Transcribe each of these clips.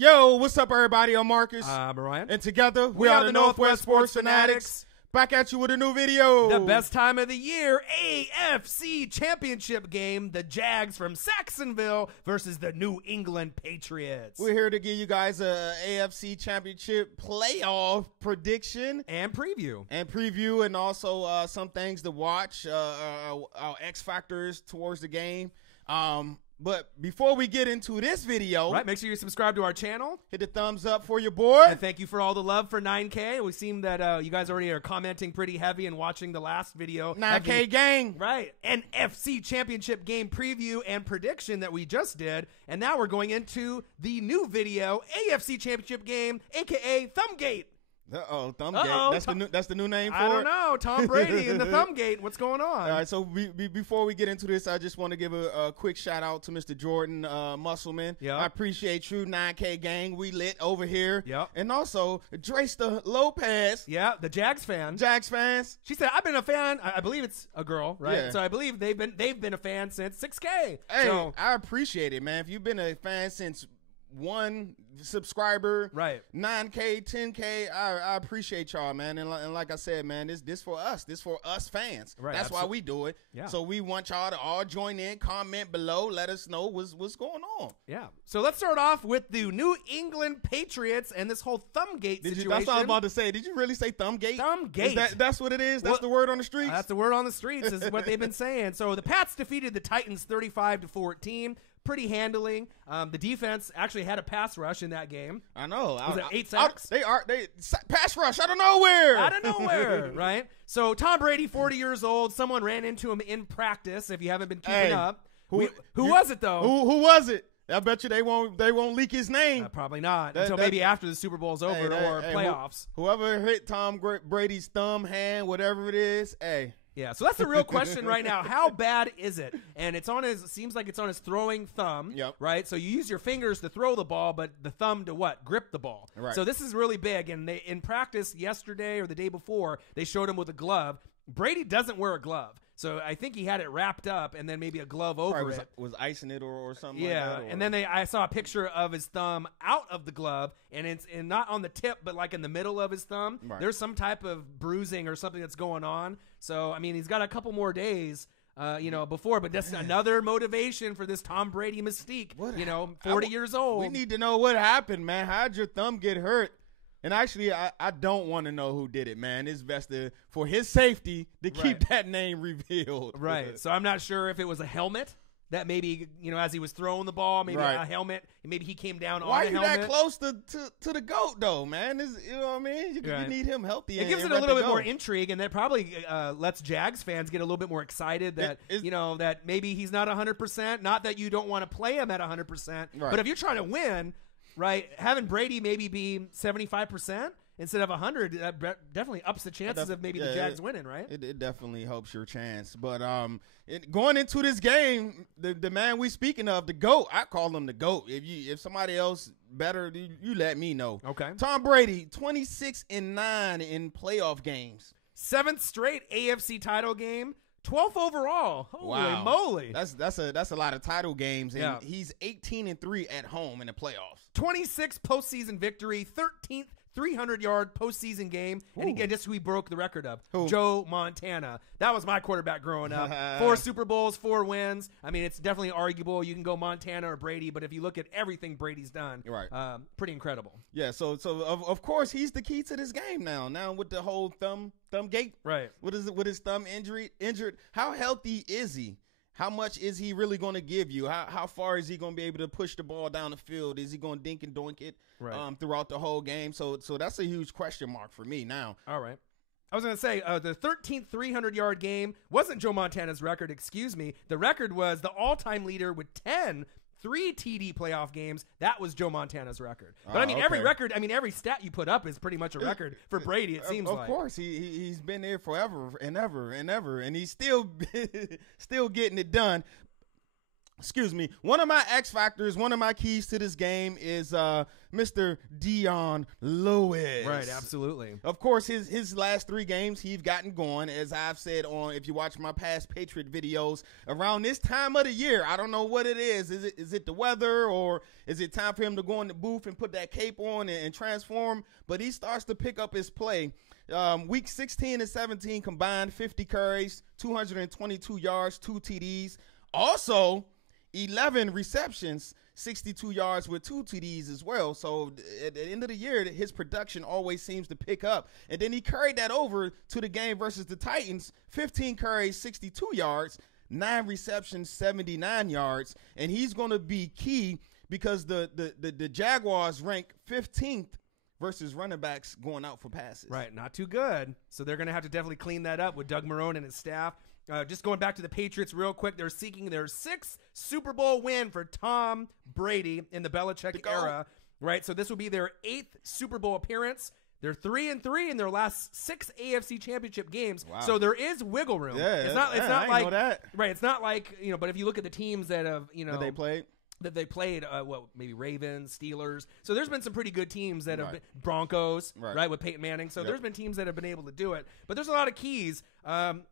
Yo, what's up, everybody? I'm Marcus. I'm Ryan. And together, we are the Northwest Sports Fanatics. Back at you with a new video. The best time of the year, AFC Championship game. The Jags from Jacksonville versus the New England Patriots. We're here to give you guys a AFC Championship playoff prediction. And preview. And also some things to watch, our X factors towards the game. But before we get into this video, right, make sure you subscribe to our channel. Hit the thumbs up for your boy. And thank you for all the love for 9K. We seem that you guys already are commenting pretty heavy and watching the last video. 9K gang. Right. NFC Championship game preview and prediction that we just did. And now we're going into the new video, AFC Championship game, a.k.a. Thumbgate. Uh-oh, Thumbgate. That's the new name for it? I don't know. Tom Brady and the Thumbgate. What's going on? All right, so before we get into this, I just want to give a quick shout-out to Mr. Jordan Musselman. Yep. I appreciate you, 9K gang. We lit over here. Yep. And also, Draysta Lopez. Yeah, the Jags fan. Jags fans. She said, I've been a fan. I believe it's a girl, right? Yeah. So I believe they've been a fan since 6K. Hey, so, I appreciate it, man. If you've been a fan since 1 subscriber, right, 9K, 10K, I appreciate y'all, man. And like I said, man, this for us. This for us fans. Right, that's why we do it. Yeah. So we want y'all to all join in, comment below, let us know what's going on. Yeah. So let's start off with the New England Patriots and this whole Thumbgate situation. That's what I was about to say. Did you really say Thumbgate? Thumbgate. That's what it is? That's the word on the streets? That's the word on the streets is what they've been saying. So the Pats defeated the Titans 35-14. Pretty handling. The defense actually had a pass rush in that game. I know. Was it 8 sacks? They pass rush out of nowhere. Out of nowhere, right? So Tom Brady, 40 years old. Someone ran into him in practice. If you haven't been keeping up, who was it though? Who was it? I bet you they won't leak his name. Probably not until maybe after the Super Bowl's over or playoffs. Whoever hit Tom Brady's thumb, hand, whatever it is, hey. Yeah, so that's the real question right now. How bad is it? And it seems like it's on his throwing thumb, yep. Right? So you use your fingers to throw the ball, but the thumb to what? Grip the ball. Right. So this is really big. And they in practice yesterday or the day before, they showed him with a glove. Brady doesn't wear a glove. So I think he had it wrapped up and then maybe a glove over it. Was icing it or something like that? Yeah, and then I saw a picture of his thumb out of the glove, and it's not on the tip, but like in the middle of his thumb. Right. There's some type of bruising or something that's going on. So, I mean, he's got a couple more days, before, but that's another motivation for this Tom Brady mystique, 40 years old. We need to know what happened, man. How'd your thumb get hurt? And actually, I don't want to know who did it, man. It's best for his safety to keep that name revealed. Right. So I'm not sure if it was a helmet that maybe, as he was throwing the ball, maybe a helmet, maybe he came down on a helmet. Why are you that close to the GOAT, though, man? You know what I mean? You need him healthy. It gives it a little bit more intrigue, and that probably lets Jags fans get a little bit more excited that, that maybe he's not 100%. Not that you don't want to play him at 100%, but if you're trying to win, right, having Brady maybe be 75% instead of 100, that definitely ups the chances of maybe the Jags winning, right? It definitely helps your chance. But going into this game, the man we speaking of, the GOAT, I call him the GOAT. If somebody else better, you let me know. Okay. Tom Brady, 26-9 in playoff games. 7th straight AFC title game. 12th overall. Holy moly. That's a lot of title games, and he's 18-3 at home in the playoffs. 26th postseason victory, 13th 300-yard postseason game, and guess who he broke the record of? Who? Joe Montana. That was my quarterback growing up. 4 Super Bowls, 4 wins. I mean, it's definitely arguable. You can go Montana or Brady, but if you look at everything Brady's done, pretty incredible. Yeah, so of course he's the key to this game now. Now with the whole thumb gate, right? What is it with his thumb injured? How healthy is he? How much is he really going to give you? How far is he going to be able to push the ball down the field? Is he going to dink and doink it throughout the whole game? So that's a huge question mark for me now. All right. I was going to say the 13th 300-yard game wasn't Joe Montana's record, excuse me. The record was the all-time leader with 10 3 TD playoff games. That was Joe Montana's record. But I mean, every record, every stat you put up is pretty much a record for Brady, it seems like. Of course, he's been there forever and ever and ever, and he's still getting it done. One of my X factors, one of my keys to this game is Mr. Dion Lewis. Right, absolutely. Of course, his last 3 games he's gotten going, as I've said if you watch my past Patriot videos, around this time of the year, I don't know what it is. Is it the weather, or is it time for him to go in the booth and put that cape on and transform? But he starts to pick up his play. Week 16 and 17 combined, 50 carries, 222 yards, 2 TDs. Also, 11 receptions, 62 yards with 2 TDs as well. So at the end of the year, his production always seems to pick up. And then he carried that over to the game versus the Titans, 15 carries, 62 yards, 9 receptions, 79 yards. And he's going to be key because the Jaguars rank 15th versus running backs going out for passes. Right, not too good. So they're going to have to definitely clean that up with Doug Marrone and his staff. Just going back to the Patriots real quick, they're seeking their 6th Super Bowl win for Tom Brady in the Belichick era, right? So this will be their 8th Super Bowl appearance. They're 3-3 in their last 6 AFC Championship games. Wow. So there is wiggle room. Yeah, it's not I like know that. Right. It's not like, but if you look at the teams that have that they played, maybe Ravens, Steelers. So there's been some pretty good teams that have been Broncos, right, with Peyton Manning. So there's been teams that have been able to do it. But there's a lot of keys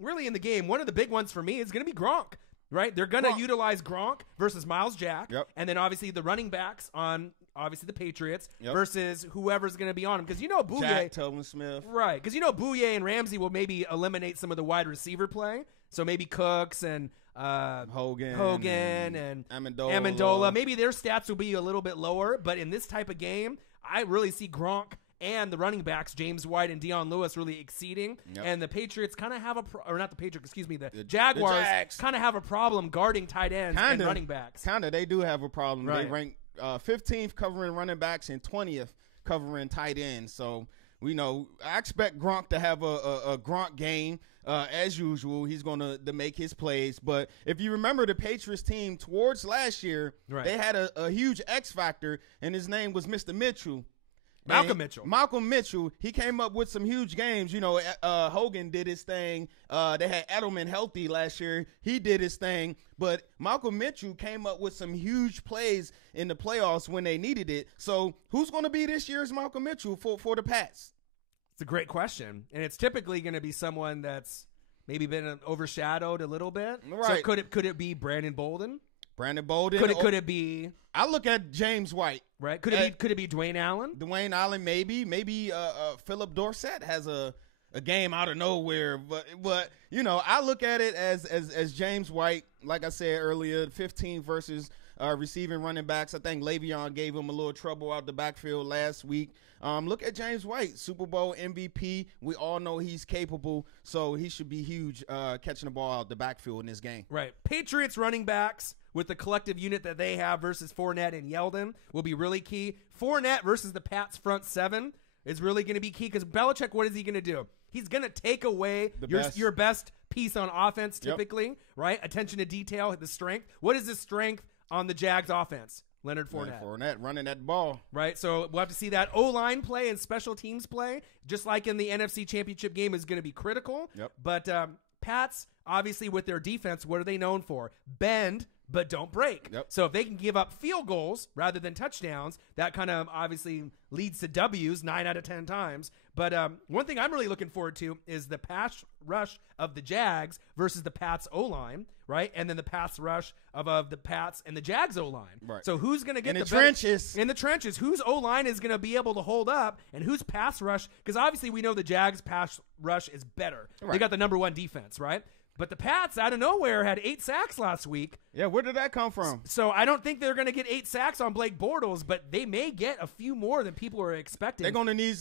really in the game. One of the big ones for me is going to be Gronk, right? They're going to utilize Gronk versus Miles Jack. Yep. And then obviously the running backs on obviously the Patriots versus whoever's going to be on them. Because Bouye. Jack, Tobin Smith. Right. Because Bouye and Ramsey will maybe eliminate some of the wide receiver play. So maybe Cooks and Hogan and Amendola. Maybe their stats will be a little bit lower, but in this type of game, I really see Gronk and the running backs, James White and Dion Lewis, really exceeding. Yep. And the Patriots kind of have the Jaguars kind of have a problem guarding tight ends and running backs. They do have a problem. Right. They rank 15th covering running backs and 20th covering tight ends. So I expect Gronk to have a Gronk game. As usual, he's going to make his plays. But if you remember the Patriots team towards last year, they had a huge X factor, and his name was Mr. Mitchell. Malcolm Mitchell. He came up with some huge games. Hogan did his thing. They had Edelman healthy last year. He did his thing. But Malcolm Mitchell came up with some huge plays in the playoffs when they needed it. So who's going to be this year's Malcolm Mitchell for the Pats? It's a great question, and it's typically going to be someone that's maybe been overshadowed a little bit. Right. So could it be Brandon Bolden? Could it be? I look at James White. Right. Could it be Dwayne Allen? Dwayne Allen, maybe Philip Dorsett has a game out of nowhere, but I look at it as James White. Like I said earlier, 15 versus receiving running backs. I think Le'Veon gave him a little trouble out the backfield last week. Look at James White, Super Bowl MVP. We all know he's capable, so he should be huge catching the ball out the backfield in this game. Right. Patriots running backs with the collective unit that they have versus Fournette and Yeldon will be really key. Fournette versus the Pats front 7 is really going to be key because Belichick, what is he going to do? He's going to take away your best piece on offense typically, right? Attention to detail, the strength. What is the strength on the Jags offense? Leonard Fournette running that ball. Right, so we'll have to see that O-line play and special teams play, just like in the NFC Championship game, is going to be critical. Yep. But Pats, obviously with their defense, what are they known for? Bend, but don't break. Yep. So if they can give up field goals rather than touchdowns, that kind of obviously leads to W's 9 out of 10 times. But one thing I'm really looking forward to is the pass rush of the Jags versus the Pats O-line, right? And then the pass rush of the Pats and the Jags O-line. Right. So who's going to get in the trenches? In the trenches. Whose O-line is going to be able to hold up and whose pass rush? Because obviously we know the Jags pass rush is better. Right. They got the number 1 defense, right? But the Pats, out of nowhere, had 8 sacks last week. Yeah, where did that come from? So I don't think they're going to get 8 sacks on Blake Bortles, but they may get a few more than people are expecting. They're going to need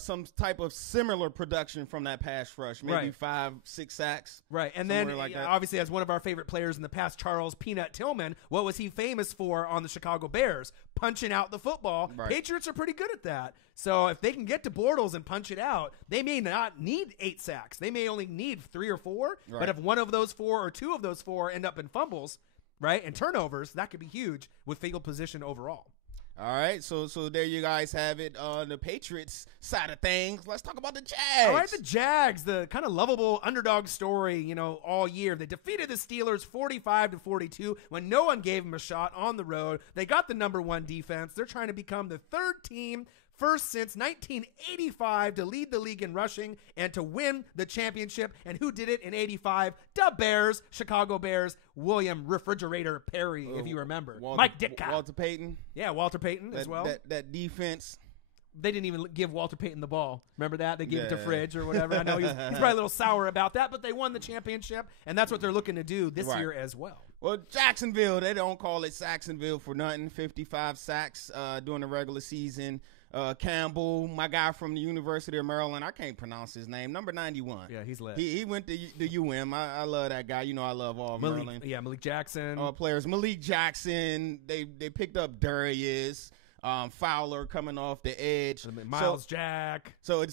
some type of similar production from that pass rush, maybe 5-6 sacks. Right, and then obviously as one of our favorite players in the past, Charles Peanut Tillman, what was he famous for on the Chicago Bears? Punching out the football. Right. Patriots are pretty good at that. So if they can get to Bortles and punch it out, they may not need 8 sacks. They may only need 3 or 4. Right. But if one of those 4 or 2 of those 4 end up in fumbles, right, and turnovers, that could be huge with field position overall. All right, so there you guys have it on the Patriots side of things. Let's talk about the Jags. All right, the Jags, the kind of lovable underdog story, all year. They defeated the Steelers 45-42 when no one gave them a shot on the road. They got the number 1 defense. They're trying to become the 3rd team, first since 1985, to lead the league in rushing and to win the championship. And who did it in 85? The Bears, Chicago Bears, William Refrigerator Perry, if you remember. Mike Ditka. Walter Payton. Yeah, Walter Payton as well. That defense. They didn't even give Walter Payton the ball. Remember that? They gave it to Fridge or whatever. I know he's probably a little sour about that, but they won the championship, and that's what they're looking to do this year as well. Well, Jacksonville, they don't call it Saxonville for nothing. 55 sacks during the regular season. Campbell, my guy from the University of Maryland, I can't pronounce his name, number 91. Yeah, he's lit. He went to the UM. I love that guy. I love all of Maryland. Yeah, Malik Jackson. All players. Malik Jackson. They picked up Darius. Fowler coming off the edge. Miles Jack. So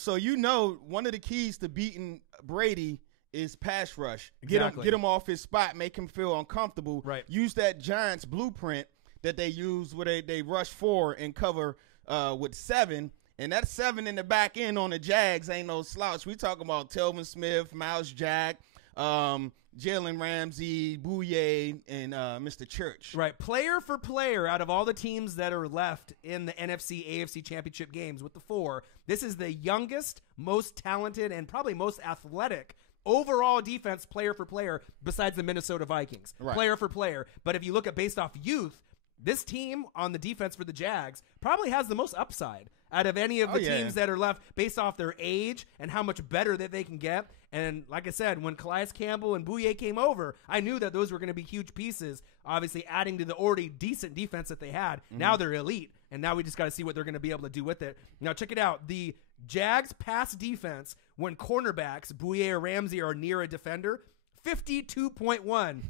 one of the keys to beating Brady is pass rush. Exactly. Get him off his spot, make him feel uncomfortable. Right. Use that Giants blueprint that they use where they rush 4 and cover with 7, and that 7 in the back end on the Jags ain't no slouch. We talking about Telvin Smith, Miles Jack, Jalen Ramsey, Bouye, and Mr. Church. Right, player for player, out of all the teams that are left in the NFC, AFC championship games with the 4, this is the youngest, most talented, and probably most athletic overall defense player for player besides the Minnesota Vikings. Right. Player for player. But if you look at based off youth, this team on the defense for the Jags probably has the most upside out of any of the teams that are left based off their age and how much better that they can get. And like I said, when Calais Campbell and Bouye came over, I knew that those were going to be huge pieces, obviously adding to the already decent defense that they had. Mm-hmm. Now they're elite, and now we just got to see what they're going to be able to do with it. Now check it out. The Jags pass defense, when cornerbacks, Bouye or Ramsey, are near a defender, 52.1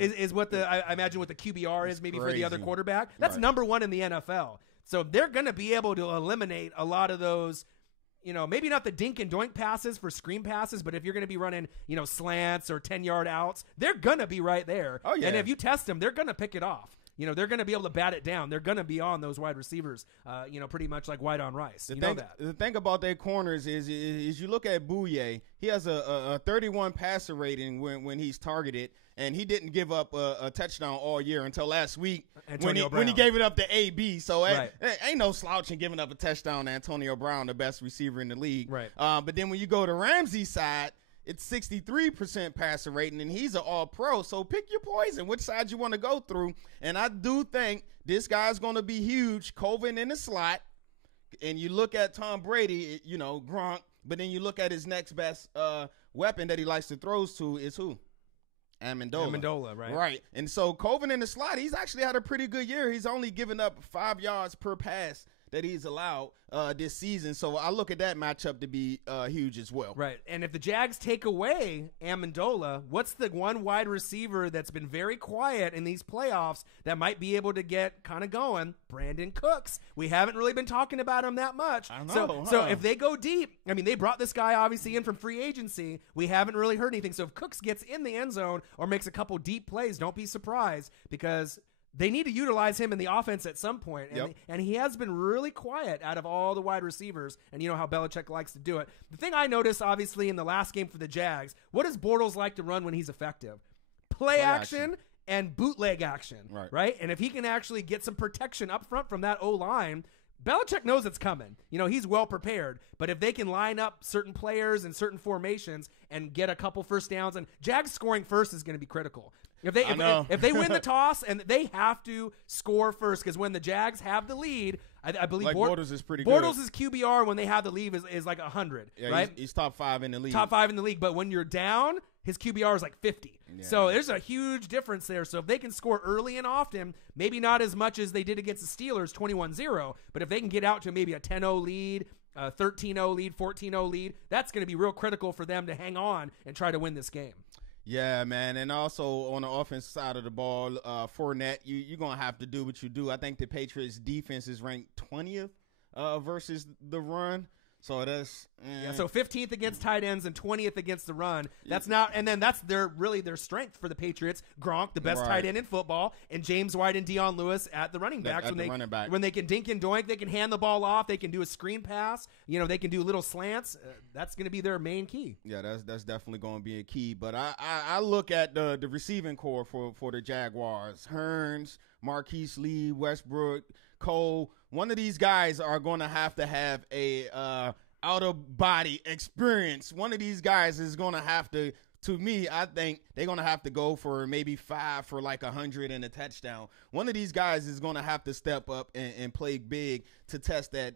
is what I imagine what the QBR is maybe for the other quarterback. That's number 1 in the NFL. So they're going to be able to eliminate a lot of those, maybe not the dink and doink passes for screen passes, but if you're going to be running, slants or 10-yard outs, they're going to be right there. Oh, yeah. And if you test them, they're going to pick it off. They're going to be able to bat it down. They're going to be on those wide receivers, pretty much like white on rice. The thing about their corners is you look at Bouye, he has a 31 passer rating when he's targeted, and he didn't give up a touchdown all year until last week when he gave it up to AB. So ain't no slouch in giving up a touchdown to Antonio Brown, the best receiver in the league. Right. But then when you go to Ramsey's side, it's 63% passer rating, and he's an all-pro. So pick your poison, which side you want to go through. And I do think this guy's going to be huge, Colvin in the slot. And you look at Tom Brady, Gronk, but then you look at his next best weapon that he likes to throw to is who? Amendola, right? Right. And so Colvin in the slot, he's actually had a pretty good year. He's only given up 5 yards per pass that he's allowed this season. So I look at that matchup to be huge as well. Right. And if the Jags take away Amendola, what's the one wide receiver that's been very quiet in these playoffs that might be able to get kind of going? Brandon Cooks. We haven't really been talking about him that much. I know, So if they go deep, they brought this guy obviously in from free agency. We haven't really heard anything. So if Cooks gets in the end zone or makes a couple deep plays, don't be surprised, because they need to utilize him in the offense at some point. And he has been really quiet out of all the wide receivers. And you know how Belichick likes to do it. The thing I noticed, obviously, in the last game for the Jags, what does Bortles like to run when he's effective? Play action and bootleg action. Right? And if he can actually get some protection up front from that O-line, Belichick knows it's coming. He's well prepared. But if they can line up certain players and certain formations and get a couple first downs, and Jags scoring first is going to be critical. If they win the toss, and they have to score first, because when the Jags have the lead, I believe Bortles is pretty good. Bortles' QBR when they have the lead is like 100, right? He's top 5 in the league. Top 5 in the league. But when you're down, his QBR is like 50. Yeah. So there's a huge difference there. So if they can score early and often, maybe not as much as they did against the Steelers, 21-0, but if they can get out to maybe a 10-0 lead, 13-0 lead, 14-0 lead, that's going to be real critical for them to hang on and try to win this game. Yeah, man, and also on the offensive side of the ball, Fournette, you're going to have to do what you do. I think the Patriots' defense is ranked 20th versus the run. So that's So 15th against tight ends and 20th against the run. That's not, and then that's their strength for the Patriots. Gronk, the best tight end in football, and James White and Dion Lewis at the running backs. When they can dink and doink, they can hand the ball off. They can do a screen pass. They can do little slants. That's going to be their main key. Yeah, that's definitely going to be a key. But I look at the receiving core for the Jaguars: Hearns, Marquise Lee, Westbrook, Cole. One of these guys are going to have a out-of-body experience. One of these guys is going to me, I think they're going to have to go for maybe 5 for like 100 and a touchdown. One of these guys is going to have to step up and play big to test that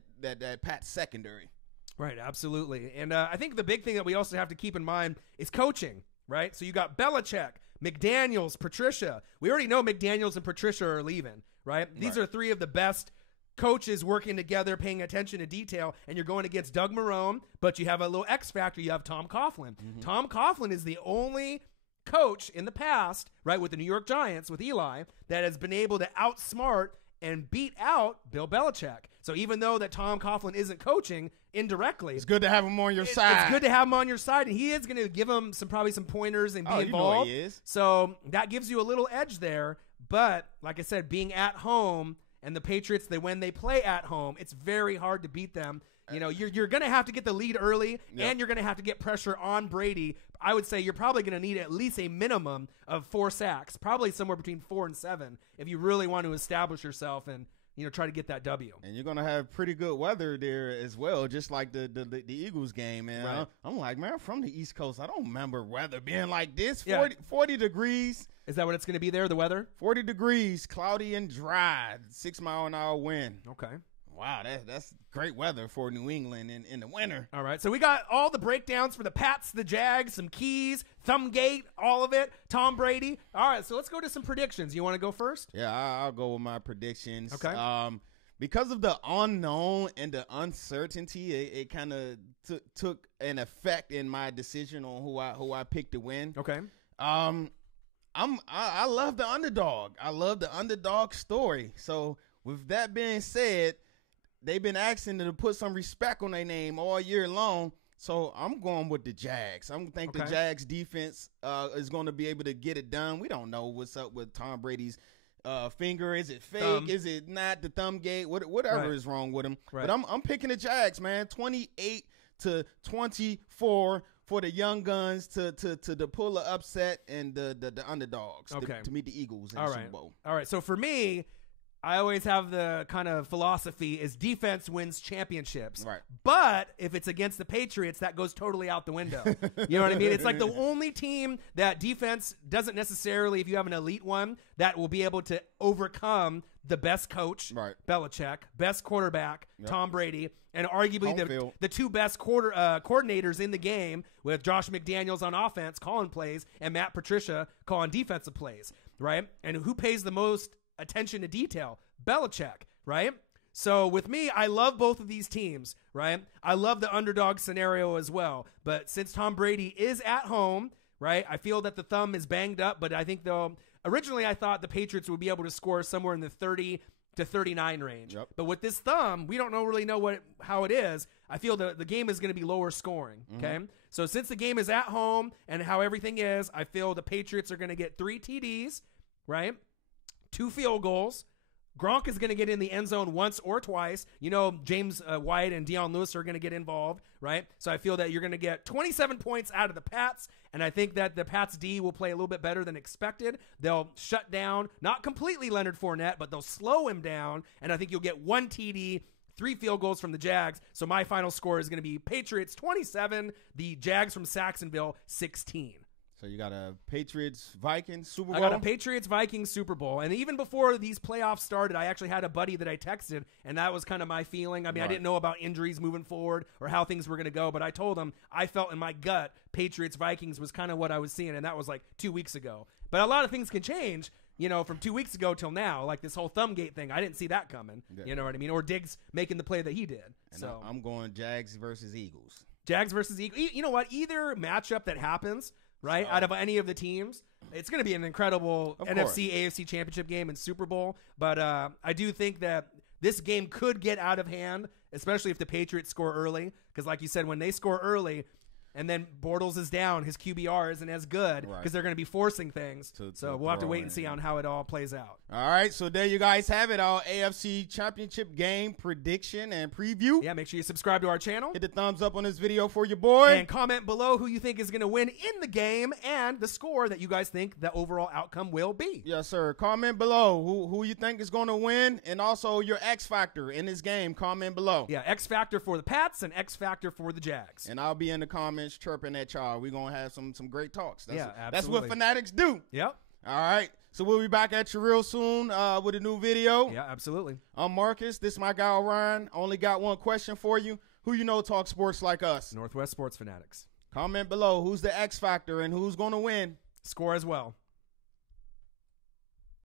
Pat secondary. Right, absolutely. And I think the big thing that we also have to keep in mind is coaching, right? So you got Belichick, McDaniels, Patricia. We already know McDaniels and Patricia are leaving, right? These are 3 of the best coaches working together, paying attention to detail, and you're going against Doug Marrone, but you have a little X factor. You have Tom Coughlin. Mm-hmm. Tom Coughlin is the only coach in the past, right, with the New York Giants, with Eli, that has been able to outsmart and beat out Bill Belichick. So even though that Tom Coughlin isn't coaching indirectly, it's good to have him on your side. It's good to have him on your side, and he is going to give him probably some pointers and be involved. He is. So that gives you a little edge there. But like I said, being at home, and the Patriots, when they play at home, it's very hard to beat them. You're going to have to get the lead early, and you're going to have to get pressure on Brady. I would say you're probably going to need at least a minimum of 4 sacks, probably somewhere between 4 and 7, if you really want to establish yourself and try to get that W. And you're going to have pretty good weather there as well, just like the Eagles game, man. Right. I'm like, man, I'm from the East Coast. I don't remember weather being like this. 40 degrees. Is that what it's going to be there, the weather? 40 degrees, cloudy and dry, 6-mile-an-hour wind. Okay. Wow, that's great weather for New England in the winter. All right, so we got all the breakdowns for the Pats, the Jags, some keys, Thumbgate, all of it, Tom Brady. All right, so let's go to some predictions. You want to go first? Yeah, I'll go with my predictions. Okay. Because of the unknown and the uncertainty, it kind of took an effect in my decision on who I picked to win. Okay. I love the underdog. I love the underdog story. So with that being said, they've been asking to put some respect on their name all year long. So I'm going with the Jags. I think the Jags defense is going to be able to get it done. We don't know what's up with Tom Brady's finger. Is it fake? Is it not the Thumbgate? Whatever is wrong with him. Right. But I'm picking the Jags, man. 28-24 for the young guns to pull an upset and the underdogs to meet the Eagles in the Super Bowl. All right. So for me, I always have the kind of philosophy is defense wins championships. Right. But if it's against the Patriots, that goes totally out the window. You know what I mean? It's like the only team that defense doesn't necessarily, if you have an elite one, that will be able to overcome the best coach, Belichick, best quarterback, Tom Brady, and arguably the 2 best coordinators in the game with Josh McDaniels on offense calling plays and Matt Patricia calling defensive plays, right? And who pays the most attention to detail? Belichick, right? So with me, I love both of these teams, right? I love the underdog scenario as well. But since Tom Brady is at home, right, I feel that the thumb is banged up. But I think, though, originally I thought the Patriots would be able to score somewhere in the 30 to 39 range. Yep. But with this thumb, we don't really know how it is. I feel the game is going to be lower scoring, okay? So since the game is at home and how everything is, I feel the Patriots are going to get 3 TDs, right? 2 field goals. Gronk is going to get in the end zone once or twice. James White and Dion Lewis are going to get involved, right? So I feel that you're going to get 27 points out of the Pats, and I think that the Pats D will play a little bit better than expected. They'll shut down, not completely Leonard Fournette, but they'll slow him down, and I think you'll get 1 TD, 3 field goals from the Jags. So my final score is going to be Patriots 27, the Jags from Saxonville 16. So you got a Patriots-Vikings Super Bowl? I got a Patriots-Vikings Super Bowl. And even before these playoffs started, I actually had a buddy that I texted, and that was kind of my feeling. I mean, I didn't know about injuries moving forward or how things were going to go, but I told him I felt in my gut Patriots-Vikings was kind of what I was seeing, and that was like 2 weeks ago. But a lot of things can change, from 2 weeks ago till now, like this whole Thumbgate thing. I didn't see that coming. Yeah. You know what I mean? Or Diggs making the play that he did. And so I'm going Jags versus Eagles. Jags versus Eagles. You know what? Either matchup that happens – right, out of any of the teams, it's going to be an incredible NFC, AFC championship game and Super Bowl. But I do think that this game could get out of hand, especially if the Patriots score early. Because like you said, when they score early and then Bortles is down, his QBR isn't as good because they're going to be forcing things. So we'll have to wait and see on how it all plays out. All right, so there you guys have it, our AFC Championship game prediction and preview. Yeah, make sure you subscribe to our channel. Hit the thumbs up on this video for your boy. And comment below who you think is going to win in the game and the score that you guys think the overall outcome will be. Yes, sir. Comment below who you think is going to win, and also your X factor in this game. Comment below. Yeah, X factor for the Pats and X factor for the Jags. And I'll be in the comments chirping at y'all. We're going to have some great talks. Absolutely. That's what fanatics do. Yep. All right. So we'll be back at you real soon with a new video. Yeah, absolutely. I'm Marcus. This is my guy, Ryan. Only got one question for you. Who you know talk sports like us? Northwest Sports Fanatics. Comment below who's the X factor and who's going to win. Score as well.